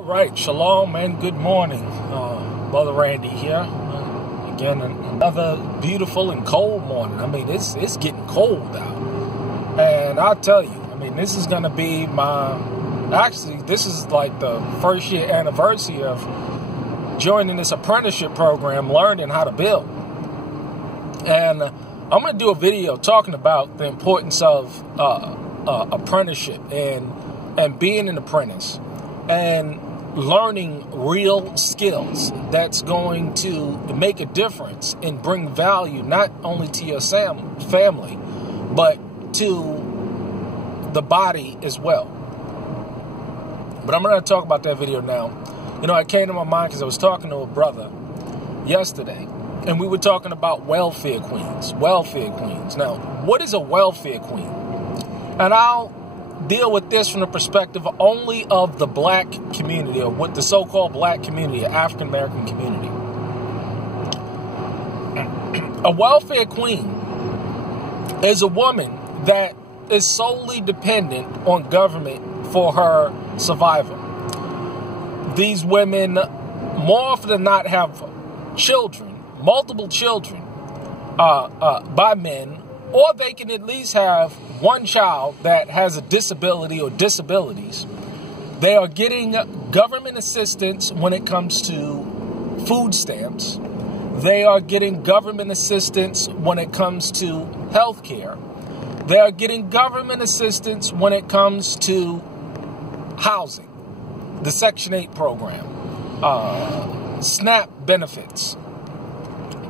All right, shalom and good morning. Brother Randy here. Again, another beautiful and cold morning. I mean, it's getting cold out. And I'll tell you, I mean, this is going to be this is like the first year anniversary of joining this apprenticeship program, learning how to build. And I'm going to do a video talking about the importance of apprenticeship and being an apprentice and learning real skills that's going to make a difference and bring value not only to your family, but to the body as well. But I'm going to talk about that video now. You know, it came to my mind because I was talking to a brother yesterday, and we were talking about welfare queens. Welfare queens. Now, what is a welfare queen? And I'll deal with this from the perspective only of the black community, or what the so-called black community, African-American community. A welfare queen is a woman that is solely dependent on government for her survival. These women more often than not have children, multiple children by men, or they can at least have one child that has a disability or disabilities. They are getting government assistance when it comes to food stamps. They are getting government assistance when it comes to health care. They are getting government assistance when it comes to housing, the Section 8 program, SNAP benefits.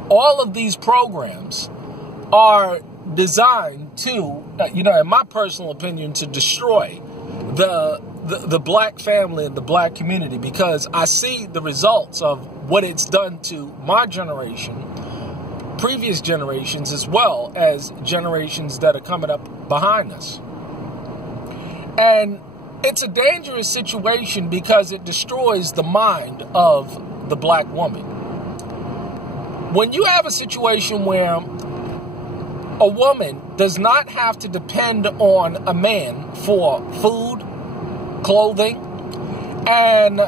All of these programs are designed to, in my personal opinion, to destroy the black family and the black community, because I see the results of what it's done to my generation, previous generations, as well as generations that are coming up behind us. And it's a dangerous situation because it destroys the mind of the black woman. When you have a situation where a woman does not have to depend on a man for food, clothing, and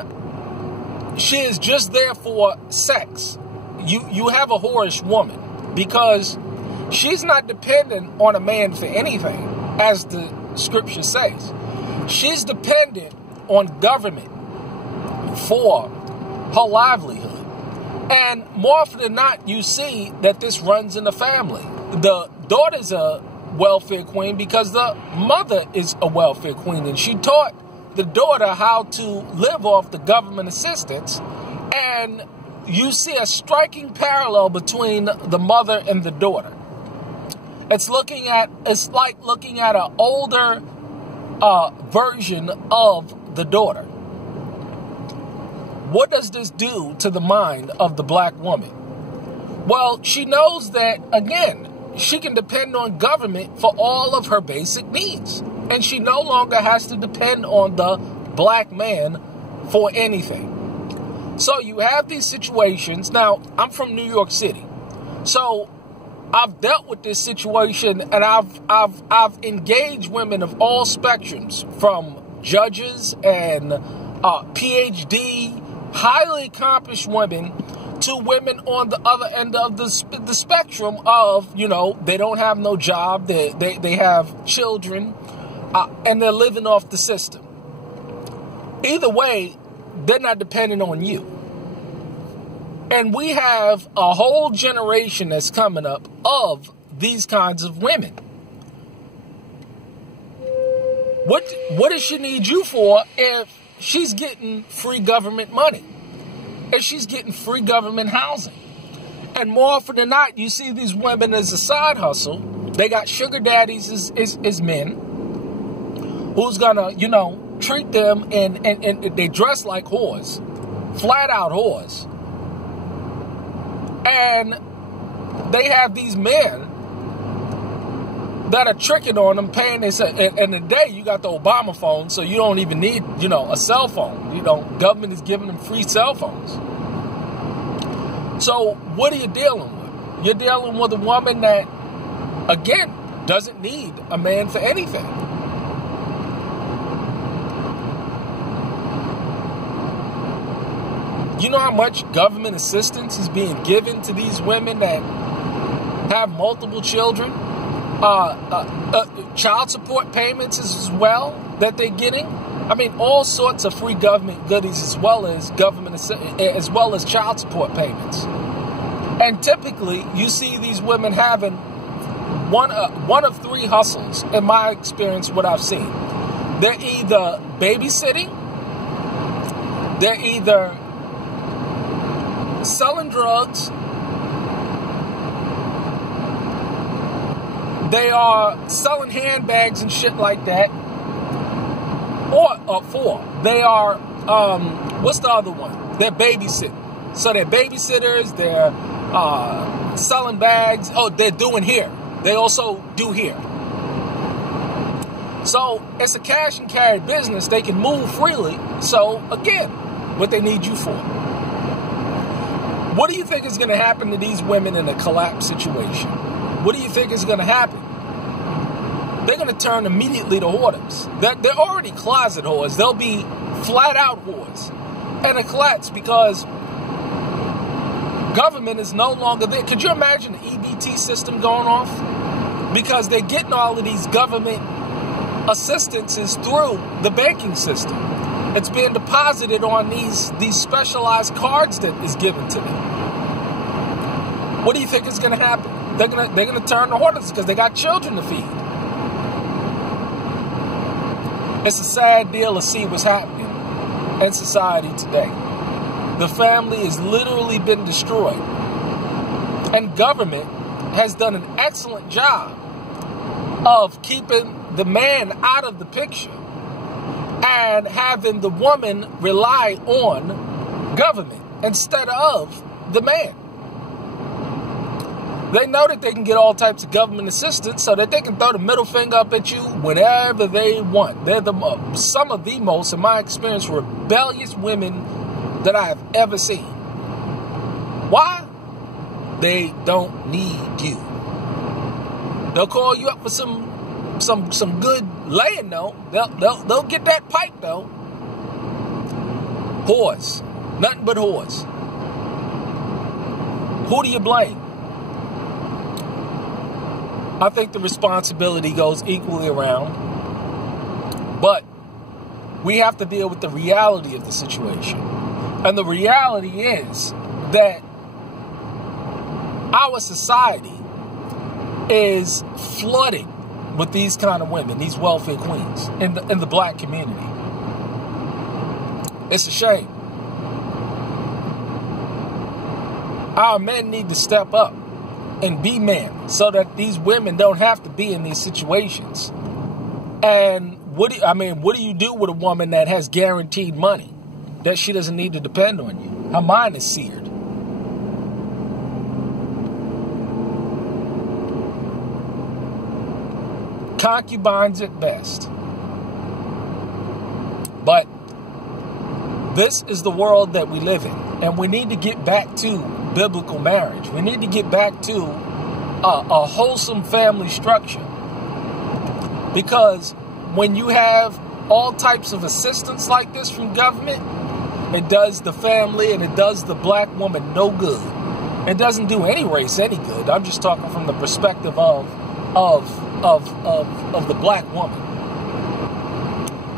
she is just there for sex, you have a whorish woman, because she's not dependent on a man for anything, as the scripture says. She's dependent on government for her livelihood. And more often than not, you see that this runs in the family. The daughter's a welfare queen because the mother is a welfare queen, and she taught the daughter how to live off the government assistance. And you see a striking parallel between the mother and the daughter. It's like looking at an older version of the daughter. What does this do to the mind of the black woman? Well, she knows that, again, she can depend on government for all of her basic needs. And she no longer has to depend on the black man for anything. So you have these situations. Now, I'm from New York City. So I've dealt with this situation, and I've engaged women of all spectrums, from judges and PhD, highly accomplished women, to women on the other end of the spectrum of, they don't have no job, they have children, and they're living off the system. Either way, they're not dependent on you. And we have a whole generation that's coming up of these kinds of women. What does she need you for if she's getting free government money? If she's getting free government housing? And more often than not, you see these women as a side hustle. They got sugar daddies as men who's gonna, treat them, and they dress like whores, flat out whores. And they have these men that are tricking on them, paying this. And today you got the Obama phone, so you don't even need, a cell phone. Government is giving them free cell phones. So what are you dealing with? You're dealing with a woman that, again, doesn't need a man for anything. You know how much government assistance is being given to these women that have multiple children? Child support payments as well that they're getting. I mean, all sorts of free government goodies as well as child support payments. And typically, you see these women having one of three hustles. In my experience, what I've seen, they're either babysitting, they're either selling drugs, they are selling handbags and shit like that, or four, they are, what's the other one? They're babysitting. So they're babysitters, they're selling bags. Oh, they're doing hair. They also do hair. So it's a cash and carry business. They can move freely. So again, what they need you for. What do you think is going to happen to these women in a collapse situation? What do you think is going to happen? They're going to turn immediately to whores. They're already closet whores. They'll be flat out whores. And a collapse because government is no longer there. Could you imagine the EBT system going off? Because they're getting all of these government assistances through the banking system. It's being deposited on these specialized cards that is given to them. What do you think is going to happen? They're going to turn to hoarders because they got children to feed. It's a sad deal to see what's happening in society today. The family has literally been destroyed. And government has done an excellent job of keeping the man out of the picture and having the woman rely on government instead of the man. They know that they can get all types of government assistance so that they can throw the middle finger up at you whenever they want. They're some of the most, in my experience, rebellious women that I have ever seen. Why? They don't need you. They'll call you up for some good laying though. They'll get that pipe though. Whores. Nothing but whores. Who do you blame? I think the responsibility goes equally around. But we have to deal with the reality of the situation. And the reality is that our society is flooded with these kind of women, these welfare queens in the black community. It's a shame. Our men need to step up and be men so that these women don't have to be in these situations. And what do you do with a woman that has guaranteed money, that she doesn't need to depend on you? Her mind is seared. Concubines at best. But this is the world that we live in, and we need to get back to biblical marriage. We need to get back to a wholesome family structure, because when you have all types of assistance like this from government, it does the family and it does the black woman no good. It doesn't do any race any good. I'm just talking from the perspective of the black woman.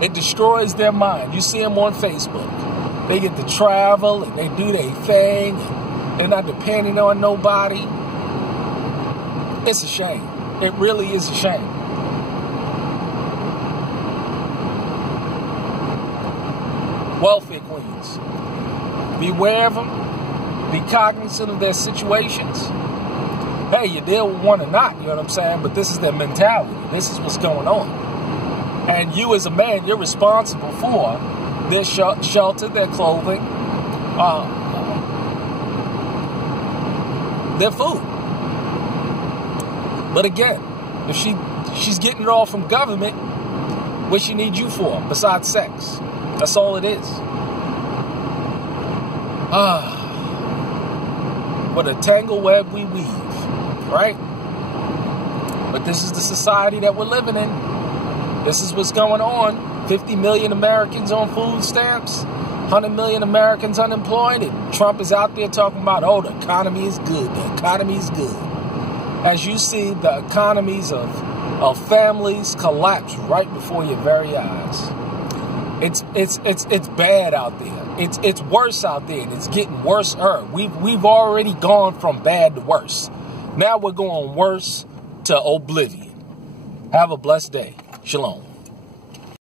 It destroys their mind. You see them on Facebook. They get to travel and they do their thing. They're not depending on nobody. It's a shame. It really is a shame. Welfare queens. Beware of them. Be cognizant of their situations. Hey, you deal with one or not, you know what I'm saying? But this is their mentality. This is what's going on. And you as a man, you're responsible for their shelter, their clothing, their food. But again, if she's getting it all from government, what she needs you for besides sex? That's all it is. What a tangle web we weave, right? But this is the society that we're living in. This is what's going on. 50 million Americans on food stamps. 100 million Americans unemployed, and Trump is out there talking about, oh, the economy is good. The economy is good. As you see the economies of families collapse right before your very eyes. It's bad out there. It's worse out there, and it's getting worse. We've already gone from bad to worse. Now we're going worse to oblivion. Have a blessed day. Shalom.